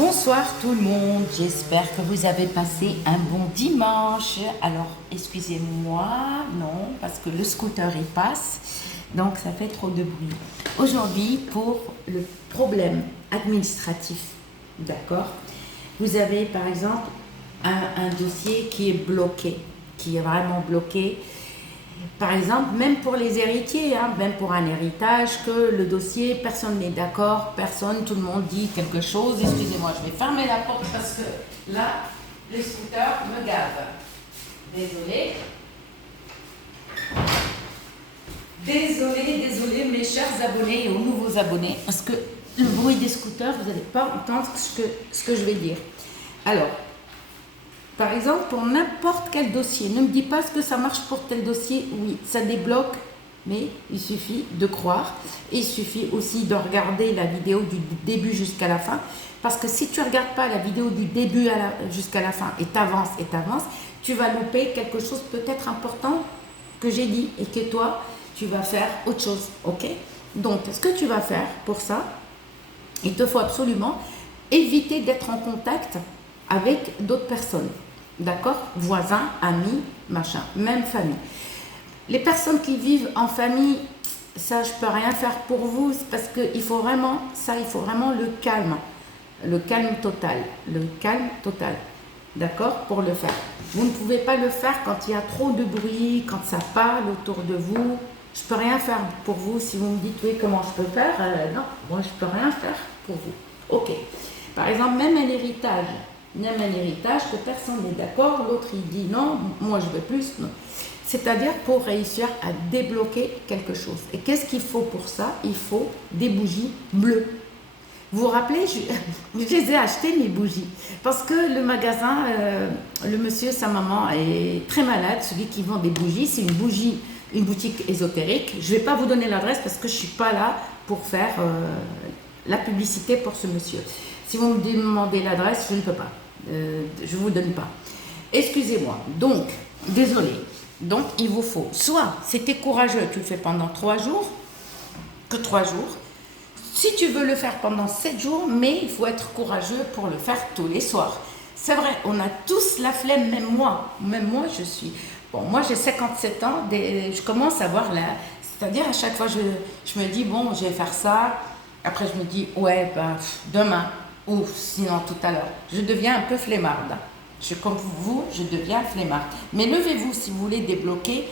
Bonsoir tout le monde, j'espère que vous avez passé un bon dimanche. Alors, excusez-moi, non, parce que le scooter il passe, donc ça fait trop de bruit. Aujourd'hui, pour le problème administratif, d'accord? Vous avez par exemple un dossier qui est bloqué, qui est vraiment bloqué. Par exemple, même pour les héritiers, hein, même pour un héritage, que le dossier, personne n'est d'accord, personne, tout le monde dit quelque chose. Excusez-moi, je vais fermer la porte parce que là, les scooters me gavent. Désolée. Désolée mes chers abonnés et aux nouveaux abonnés, parce que le bruit des scooters, vous n'allez pas entendre ce que je vais dire. Alors, par exemple, pour n'importe quel dossier, ne me dis pas ce que ça marche pour tel dossier, oui, ça débloque, mais il suffit de croire. Et il suffit aussi de regarder la vidéo du début jusqu'à la fin, parce que si tu ne regardes pas la vidéo du début jusqu'à la fin et t'avances, tu vas louper quelque chose peut-être important que j'ai dit et que toi, tu vas faire autre chose, ok? Donc, ce que tu vas faire pour ça, il te faut absolument éviter d'être en contact avec d'autres personnes. D'accord? Voisins, amis, machin, même famille. Les personnes qui vivent en famille, ça, je peux rien faire pour vous parce qu'il faut vraiment, le calme. Le calme total. D'accord? Pour le faire. Vous ne pouvez pas le faire quand il y a trop de bruit, quand ça parle autour de vous. Je peux rien faire pour vous si vous me dites oui, comment je peux faire. Non, moi, je peux rien faire pour vous. Ok. Par exemple, même un héritage que personne n'est d'accord, l'autre il dit non, moi je veux plus, non. C'est-à-dire pour réussir à débloquer quelque chose. Et qu'est-ce qu'il faut pour ça? Il faut des bougies bleues. Vous vous rappelez, je les ai achetées mes bougies, parce que le magasin, le monsieur, sa maman est très malade, celui qui vend des bougies, c'est une boutique ésotérique. Je ne vais pas vous donner l'adresse parce que je ne suis pas là pour faire la publicité pour ce monsieur. Si vous me demandez l'adresse, je ne peux pas. Je ne vous donne pas. Excusez-moi. Donc, désolé. Donc, il vous faut soit, si tu es courageux, tu le fais pendant 3 jours, que 3 jours. Si tu veux le faire pendant 7 jours, mais il faut être courageux pour le faire tous les soirs. C'est vrai, on a tous la flemme, même moi. Même moi, je suis... Bon, moi, j'ai 57 ans, je commence à voir la... C'est-à-dire, à chaque fois, je me dis, bon, je vais faire ça. Après, je me dis, ouais, ben, demain. Ou sinon tout à l'heure. Je deviens un peu flemmarde. Comme vous, je deviens flemmarde. Mais levez-vous si vous voulez débloquer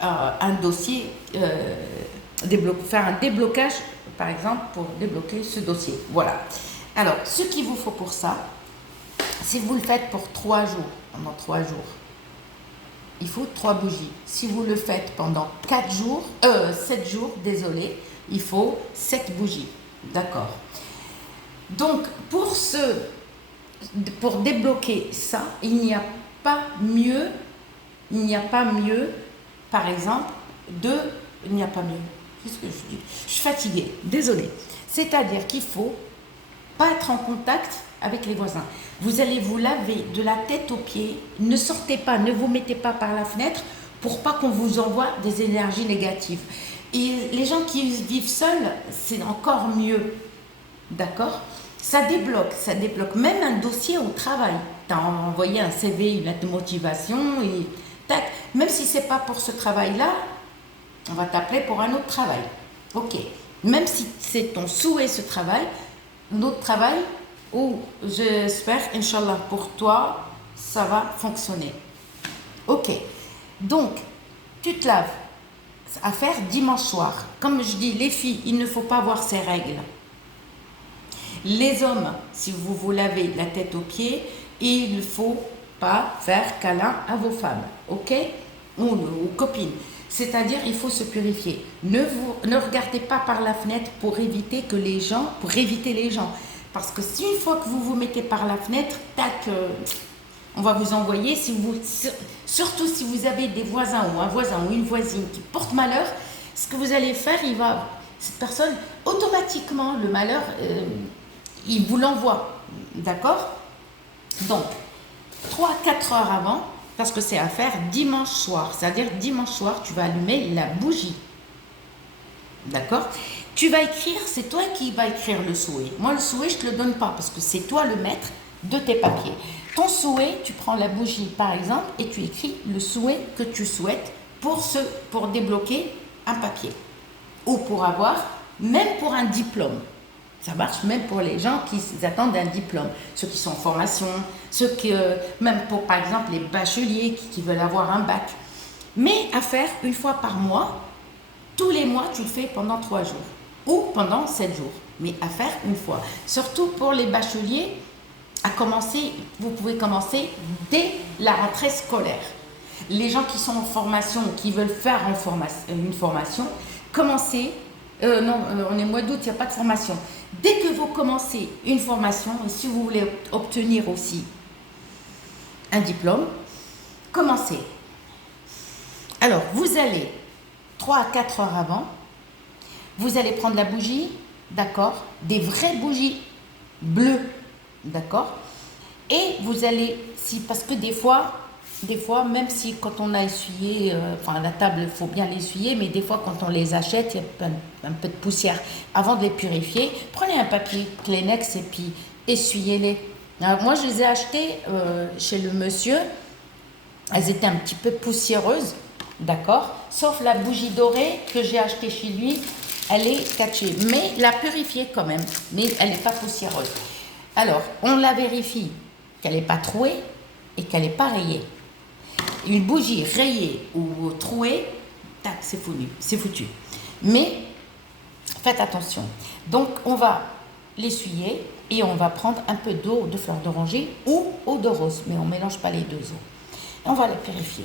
un dossier, faire un déblocage, par exemple, pour débloquer ce dossier. Voilà. Alors, ce qu'il vous faut pour ça, si vous le faites pour 3 jours, pendant 3 jours, il faut 3 bougies. Si vous le faites pendant 7 jours, désolé, il faut 7 bougies. D'accord. Donc, pour débloquer ça, il n'y a pas mieux, par exemple, il n'y a pas mieux. Qu'est-ce que je dis? Je suis fatiguée, désolée. C'est-à-dire qu'il ne faut pas être en contact avec les voisins. Vous allez vous laver de la tête aux pieds. Ne sortez pas, ne vous mettez pas par la fenêtre pour pas qu'on vous envoie des énergies négatives. Et les gens qui vivent seuls, c'est encore mieux. D'accord? Ça débloque. Même un dossier au travail. Tu as envoyé un CV, une lettre de motivation, et tac. Même si ce n'est pas pour ce travail-là, on va t'appeler pour un autre travail. Ok. Même si c'est ton souhait ce travail, un autre travail, où j'espère, Inch'Allah, pour toi, ça va fonctionner. Ok. Donc, tu te laves. À faire dimanche soir. Comme je dis, les filles, il ne faut pas voir ces règles. Les hommes, si vous vous lavez la tête aux pieds, il ne faut pas faire câlin à vos femmes, ok? Ou aux copines. C'est-à-dire, il faut se purifier. Ne regardez pas par la fenêtre pour éviter les gens. Parce que si une fois que vous vous mettez par la fenêtre, tac, on va vous envoyer. Surtout si vous avez des voisins ou un voisin ou une voisine qui porte malheur, ce que vous allez faire, cette personne, automatiquement, le malheur... il vous l'envoie, d'accord? Donc, 3-4 heures avant, parce que c'est à faire dimanche soir, c'est-à-dire dimanche soir, tu vas allumer la bougie, d'accord? Tu vas écrire, c'est toi qui vas écrire le souhait. Moi, le souhait, je ne te le donne pas parce que c'est toi le maître de tes papiers. Ton souhait, tu prends la bougie par exemple et tu écris le souhait que tu souhaites pour débloquer un papier ou pour avoir, même pour un diplôme. Ça marche même pour les gens qui attendent un diplôme, ceux qui sont en formation, même pour par exemple les bacheliers qui veulent avoir un bac. Mais à faire une fois par mois, tous les mois tu le fais pendant 3 jours ou pendant 7 jours, mais à faire une fois. Surtout pour les bacheliers, vous pouvez commencer dès la rentrée scolaire. Les gens qui sont en formation, qui veulent faire une formation, commencez. On est mois d'août, il n'y a pas de formation. Dès que vous commencez une formation, et si vous voulez obtenir aussi un diplôme, commencez. Alors, vous allez 3 à 4 heures avant, vous allez prendre la bougie, d'accord, des vraies bougies bleues, d'accord, et vous allez, parce que des fois, même si quand on a essuyé, la table, il faut bien l'essuyer, mais des fois quand on les achète, il y a un peu de poussière. Avant de les purifier, prenez un papier Kleenex et puis essuyez-les. Alors, moi, je les ai achetées chez le monsieur, elles étaient un petit peu poussiéreuses, d'accord, sauf la bougie dorée que j'ai achetée chez lui, elle est catchée, mais la purifiée quand même, mais elle n'est pas poussiéreuse. Alors, on la vérifie qu'elle n'est pas trouée et qu'elle n'est pas rayée. Une bougie rayée ou trouée, tac, c'est foutu. Mais faites attention. Donc, on va l'essuyer et on va prendre un peu d'eau de fleur d'oranger ou eau de rose, mais on ne mélange pas les deux eaux. Et on va la purifier.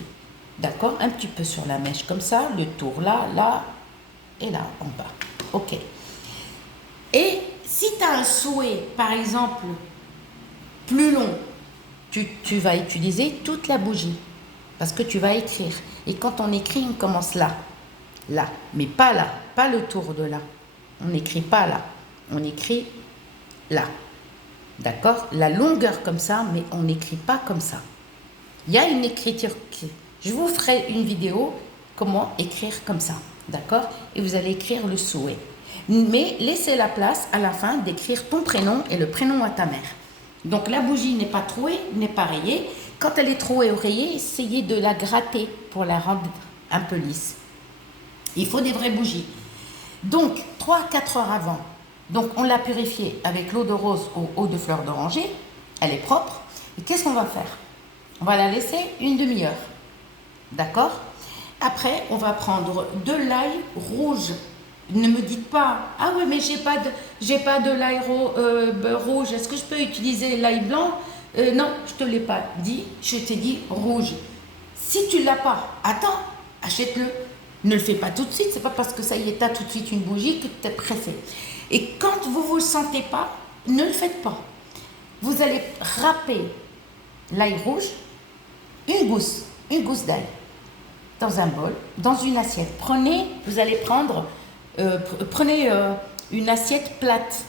D'accord? Un petit peu sur la mèche, comme ça, le tour là, là et là, en bas. Ok. Et si tu as un souhait, par exemple, plus long, tu vas utiliser toute la bougie. Parce que tu vas écrire. Et quand on écrit, on commence là. Là. Mais pas là. Pas le tour de là. On n'écrit pas là. On écrit là. D'accord? La longueur comme ça, mais on n'écrit pas comme ça. Il y a une écriture qui... Je vous ferai une vidéo comment écrire comme ça. D'accord? Et vous allez écrire le souhait. Mais laissez la place à la fin d'écrire ton prénom et le prénom à ta mère. Donc la bougie n'est pas trouée, n'est pas rayée. Quand elle est trouée ou rayée, essayez de la gratter pour la rendre un peu lisse. Il faut des vraies bougies. Donc 3-4 heures avant, donc on l'a purifiée avec l'eau de rose ou eau de fleur d'oranger. Elle est propre. Et qu'est-ce qu'on va faire? On va la laisser une demi-heure. D'accord? Après, on va prendre de l'ail rouge. Ne me dites pas, ah oui, mais j'ai pas de l'ail rouge, est-ce que je peux utiliser l'ail blanc? Non, je ne te l'ai pas dit, je t'ai dit rouge. Si tu ne l'as pas, attends, achète-le. Ne le fais pas tout de suite, c'est pas parce que ça y est, tu as tout de suite une bougie que tu es pressé. Et quand vous ne le sentez pas, ne le faites pas. Vous allez râper l'ail rouge, une gousse d'ail, dans un bol, dans une assiette. Vous allez prendre... Prenez une assiette plate,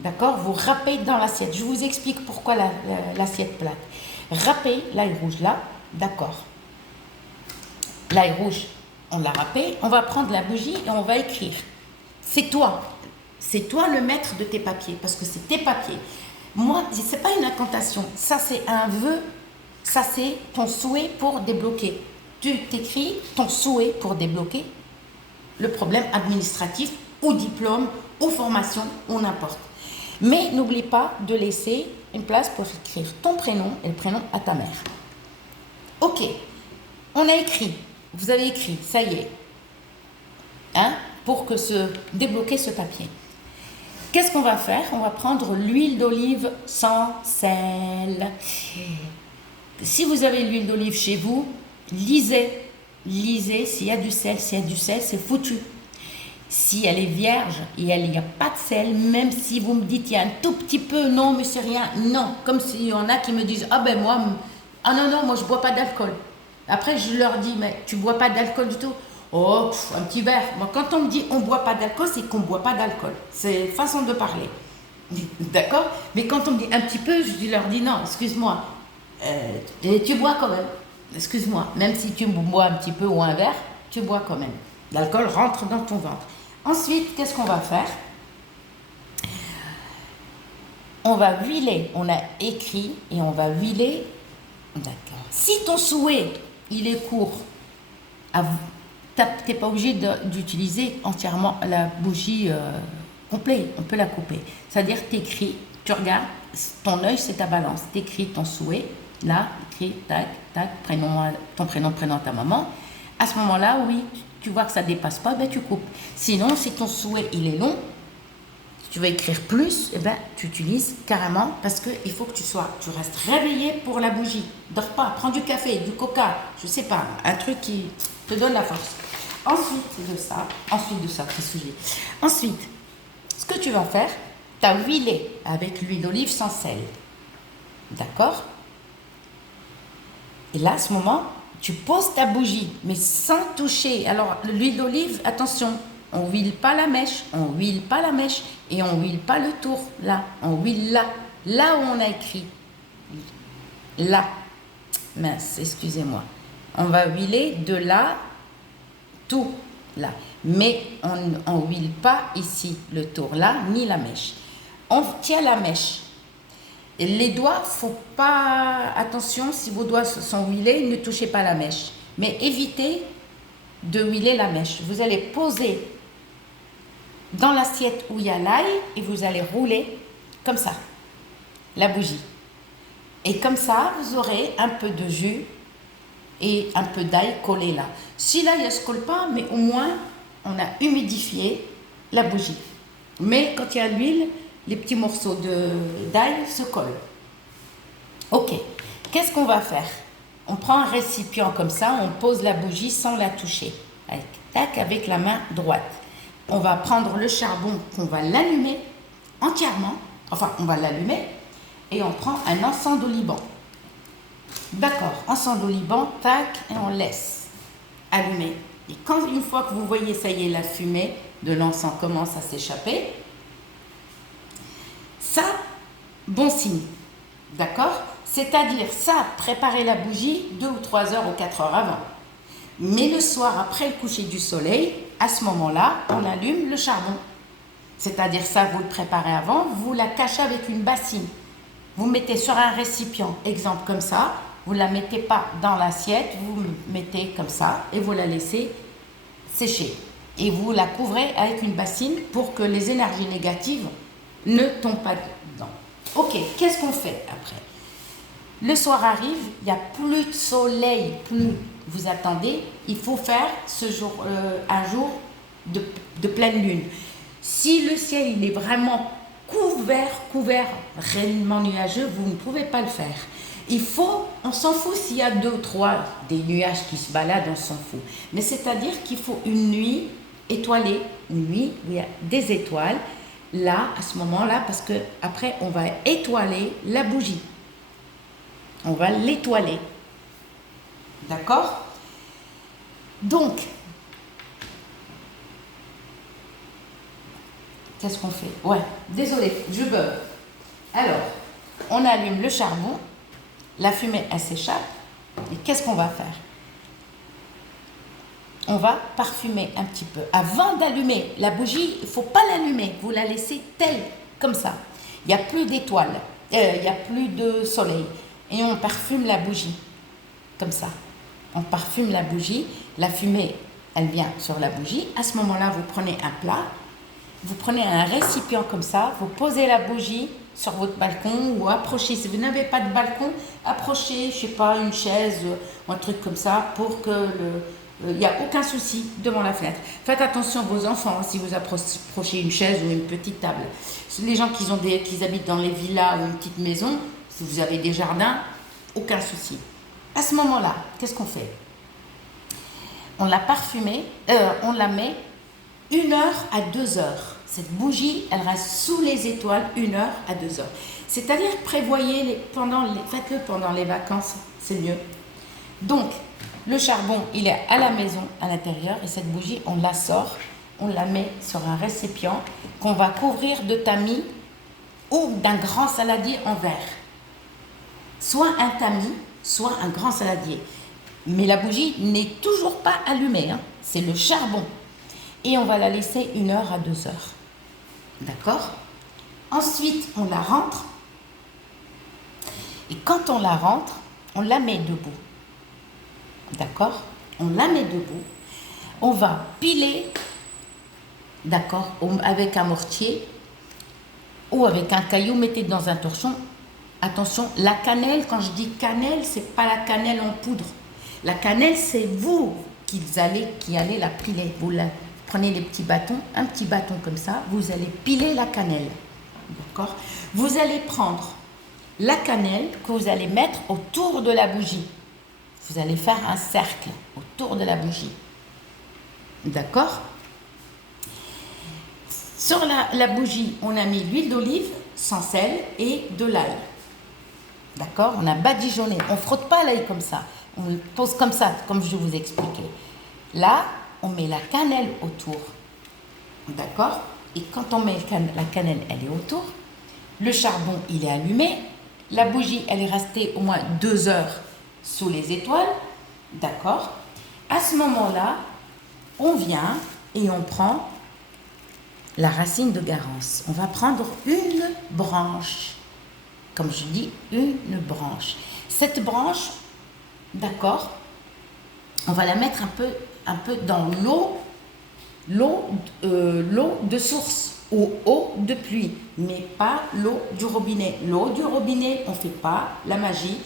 d'accord? Vous râpez dans l'assiette. Je vous explique pourquoi l'assiette plate. Râpez l'ail rouge là, d'accord? L'ail rouge, on l'a râpé. On va prendre la bougie et on va écrire. C'est toi le maître de tes papiers, parce que c'est tes papiers. Moi, c'est pas une incantation. Ça, c'est un vœu. Ça, c'est ton souhait pour débloquer. Tu t'écris ton souhait pour débloquer le problème administratif, ou diplôme, ou formation, ou n'importe. Mais n'oublie pas de laisser une place pour écrire ton prénom et le prénom à ta mère. Ok, on a écrit, vous avez écrit, ça y est, hein, pour débloquer ce papier. Qu'est-ce qu'on va faire? On va prendre l'huile d'olive sans sel. Si vous avez l'huile d'olive chez vous, lisez s'il y a du sel. S'il y a du sel, c'est foutu. Si elle est vierge et il n'y a pas de sel, même si vous me dites il y a un tout petit peu, non mais c'est rien, non. Comme s'il y en a qui me disent ah ben moi, moi je bois pas d'alcool. Après je leur dis mais tu bois pas d'alcool du tout? Oh, un petit verre. Moi, quand on me dit on boit pas d'alcool, c'est qu'on boit pas d'alcool. C'est façon de parler. D'accord? Mais quand on me dit un petit peu, je leur dis non, excuse-moi, tu bois quand même. Excuse-moi, même si tu bois un petit peu ou un verre, tu bois quand même. L'alcool rentre dans ton ventre. Ensuite, qu'est-ce qu'on va faire? On va huiler, on a écrit et on va huiler. D'accord. Si ton souhait, il est court, tu n'es pas obligé d'utiliser entièrement la bougie complète, on peut la couper. C'est-à-dire, tu écris, tu regardes, ton œil, c'est ta balance. Tu écris ton souhait, là, écris, tac, tac, ton prénom, ta maman. À ce moment-là, oui, tu vois que ça ne dépasse pas, ben, tu coupes. Sinon, si ton souhait, il est long, tu vas écrire plus, eh ben, tu utilises carrément parce qu'il faut que tu restes réveillé pour la bougie. Dors pas, prends du café, du coca, je sais pas, un truc qui te donne la force. Ensuite de ça, très sujet. Ensuite, ce que tu vas faire, tu as huilé avec l'huile d'olive sans sel. D'accord? Et là, à ce moment, tu poses ta bougie, mais sans toucher. Alors, l'huile d'olive, attention, on huile pas la mèche, et on huile pas le tour, là. On huile là où on a écrit. Là. Mince, excusez-moi. On va huiler de là, tout là. Mais on huile pas ici le tour là, ni la mèche. On tient la mèche. Et les doigts, faut pas... Attention, si vos doigts sont huilés, ne touchez pas la mèche. Mais évitez de huiler la mèche. Vous allez poser dans l'assiette où il y a l'ail et vous allez rouler comme ça, la bougie. Et comme ça, vous aurez un peu de jus et un peu d'ail collé là. Si l'ail ne se colle pas, mais au moins, on a humidifié la bougie. Mais quand il y a l'huile, les petits morceaux d'ail se collent. Ok, qu'est-ce qu'on va faire? On prend un récipient comme ça, on pose la bougie sans la toucher. Avec la main droite. On va prendre le charbon qu'on va l'allumer entièrement. Enfin, on va l'allumer et on prend un encens d'oliban. D'accord, encens d'oliban, tac, et on laisse allumer. Et quand une fois que vous voyez, ça y est, la fumée de l'encens commence à s'échapper, ça, bon signe. D'accord? C'est-à-dire, ça, préparer la bougie 2 ou 3 heures ou 4 heures avant. Mais le soir, après le coucher du soleil, à ce moment-là, on allume le charbon. C'est-à-dire ça, vous le préparez avant, vous la cachez avec une bassine. Vous mettez sur un récipient, exemple comme ça, vous ne la mettez pas dans l'assiette, vous mettez comme ça et vous la laissez sécher. Et vous la couvrez avec une bassine pour que les énergies négatives ne tombent pas dedans. Ok, qu'est-ce qu'on fait après? Le soir arrive, il n'y a plus de soleil, plus vous attendez, il faut faire ce jour, un jour de pleine lune. Si le ciel il est vraiment couvert, réellement nuageux, vous ne pouvez pas le faire. On s'en fout s'il y a 2 ou 3 des nuages qui se baladent, on s'en fout. Mais c'est-à-dire qu'il faut une nuit étoilée, une nuit où il y a des étoiles, là, à ce moment-là, parce que après on va étoiler la bougie. On va l'étoiler. D'accord? Donc, qu'est-ce qu'on fait? Ouais, désolé, je beurre. Alors, on allume le charbon, la fumée, elle s'échappe. Et qu'est-ce qu'on va faire? On va parfumer un petit peu. Avant d'allumer la bougie, il ne faut pas l'allumer. Vous la laissez telle, comme ça. Il n'y a plus d'étoiles, il n'y a plus de soleil. Et on parfume la bougie, comme ça. On parfume la bougie, la fumée, elle vient sur la bougie. À ce moment-là, vous prenez un plat, vous prenez un récipient comme ça, vous posez la bougie sur votre balcon ou approchez, si vous n'avez pas de balcon, approchez, je ne sais pas, une chaise ou un truc comme ça pour que il n'y a aucun souci devant la fenêtre. Faites attention vos enfants si vous approchez une chaise ou une petite table. Les gens qui habitent dans les villas ou une petite maison, si vous avez des jardins, aucun souci. À ce moment-là, qu'est-ce qu'on fait? On l'a parfumée, on la met 1 heure à 2 heures. Cette bougie, elle reste sous les étoiles 1 heure à 2 heures. C'est-à-dire, faites-le pendant les vacances, c'est mieux. Donc, le charbon, il est à la maison, à l'intérieur, et cette bougie, on la sort, on la met sur un récipient qu'on va couvrir de tamis ou d'un grand saladier en verre. Soit un tamis, soit un grand saladier. Mais la bougie n'est toujours pas allumée, hein. C'est le charbon. et on va la laisser 1 heure à 2 heures. D'accord? Ensuite, on la rentre. Et quand on la rentre, on la met debout. D'accord? On la met debout. On va piler, d'accord, avec un mortier ou avec un caillou, mettez dans un torchon. Attention, la cannelle, quand je dis cannelle, c'est pas la cannelle en poudre. La cannelle, c'est vous qui allez la piler. Vous prenez les petits bâtons, un petit bâton comme ça, vous allez piler la cannelle. D'accord? Vous allez prendre la cannelle que vous allez mettre autour de la bougie. Vous allez faire un cercle autour de la bougie. D'accord? Sur la bougie, on a mis l'huile d'olive, sans sel et de l'ail. D'accord? On a badigeonné. On ne frotte pas l'ail comme ça. On le pose comme ça, comme je vous ai expliqué. Là, on met la cannelle autour. D'accord? Et quand on met la cannelle, elle est autour. Le charbon, il est allumé. La bougie, elle est restée au moins 2 heures sous les étoiles. D'accord? À ce moment-là, on vient et on prend la racine de garance. On va prendre une branche. Comme je dis, une branche. Cette branche, d'accord, on va la mettre un peu dans l'eau de source ou eau de pluie, mais pas l'eau du robinet. L'eau du robinet, on ne fait pas la magie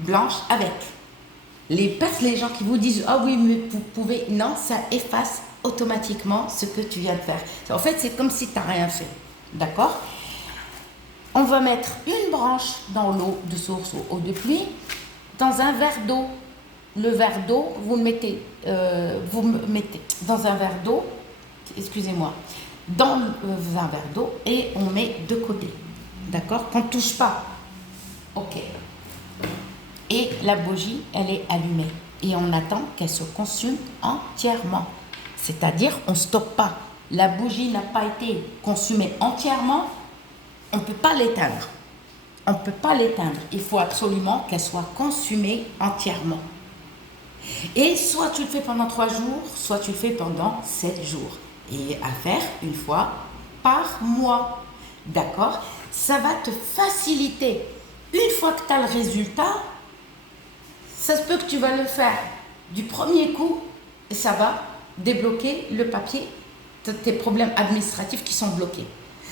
blanche avec. Les gens qui vous disent « Ah oui, mais vous pouvez… » Non, ça efface automatiquement ce que tu viens de faire. En fait, c'est comme si tu n'as rien fait. D'accord? On va mettre une branche dans l'eau de source ou eau de pluie, dans un verre d'eau. Le verre d'eau, vous le mettez dans un verre d'eau, excusez-moi, dans un verre d'eau et on met de côté. D'accord? Qu'on ne touche pas. Ok. Et la bougie, elle est allumée. Et on attend qu'elle se consume entièrement. C'est-à-dire, on ne stoppe pas. La bougie n'a pas été consumée entièrement, on ne peut pas l'éteindre. On ne peut pas l'éteindre. Il faut absolument qu'elle soit consumée entièrement. Et soit tu le fais pendant 3 jours, soit tu le fais pendant 7 jours. Et à faire 1 fois par mois. D'accord? Ça va te faciliter. Une fois que tu as le résultat, ça se peut que tu vas le faire du premier coup et ça va débloquer le papier de tes problèmes administratifs qui sont bloqués.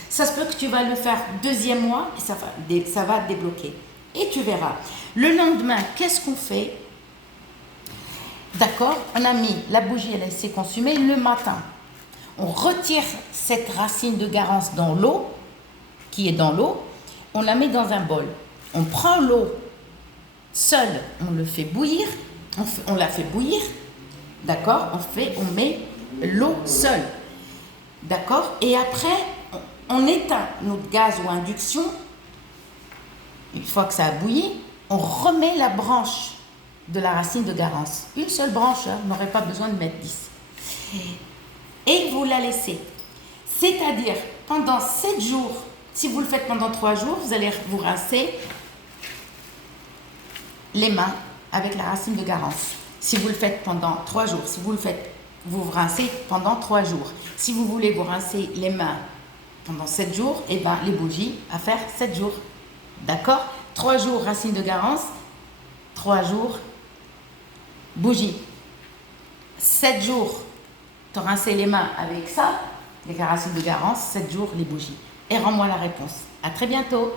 Ça se peut que tu vas le faire 2e mois et ça va débloquer. Et tu verras. Le lendemain, qu'est-ce qu'on fait? D'accord? On a mis la bougie, elle s'est consumée. Le matin, on retire cette racine de garance dans l'eau, qui est dans l'eau. On la met dans un bol. On prend l'eau seule, on le fait bouillir. On la fait bouillir. D'accord? On met l'eau seule. D'accord? Et après, on éteint notre gaz ou induction. Une fois que ça a bouilli, on remet la branche de la racine de garance. Une seule branche, on n'aurait pas besoin de mettre 10. Et vous la laissez. C'est-à-dire, pendant 7 jours, si vous le faites pendant 3 jours, vous allez vous rincer les mains avec la racine de garance. Si vous le faites pendant 3 jours, si vous le faites, vous vous rincez pendant 3 jours. Si vous voulez vous rincer les mains pendant 7 jours, et bien les bougies à faire 7 jours. D'accord? 3 jours racine de garance, 3 jours bougie. 7 jours, te rincer les mains avec ça, les racines de garance, 7 jours les bougies. Et rends-moi la réponse. À très bientôt.